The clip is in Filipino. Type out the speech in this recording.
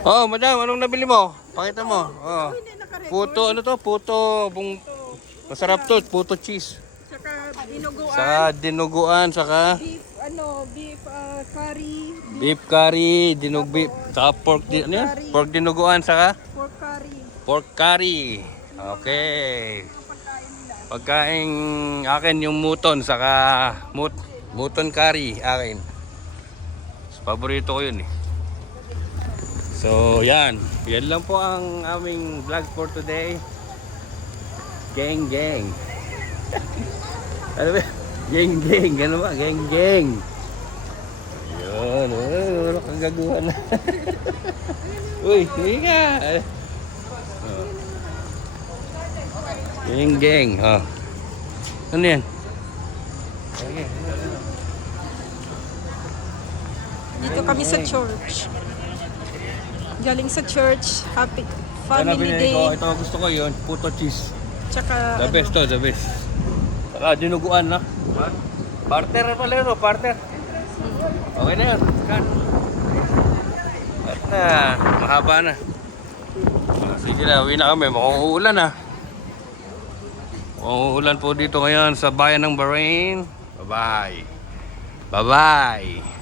Oh, madam, anong nabili mo? Pakita mo. Oh. Puto, ano to? Puto, masarap to, puto cheese. Saka dinuguan. Saka dinuguan, saka Beef, beef curry. beef curry, beef, saka pork, ano yan? Pork dinuguan, saka Pork curry. pork curry. Okay. Pagkain akin yung muton, saka muton curry akin. Paborito ko yun eh. So yan lang po ang aming vlog for today. Gang gang. Ano ba? Gang gang, ano ba? Gang gang. Yun, wala kang gagawa na. Uy, hindi nga. Gang gang, oh. Ano yan? Okay. Dito kami sa church. Galing sa church. Happy Family Day. Ito gusto ko yun, puto cheese. Tsaka The best to, the best. Saka dinuguan na. Partner pala ito, partner. Okay na yun. Kan. At na, mahaba na. Sige na, uwi na kami. Mukhang uulan na. Mukhang uulan po dito ngayon sa bayan ng Bahrain. Bye-bye. Bye-bye.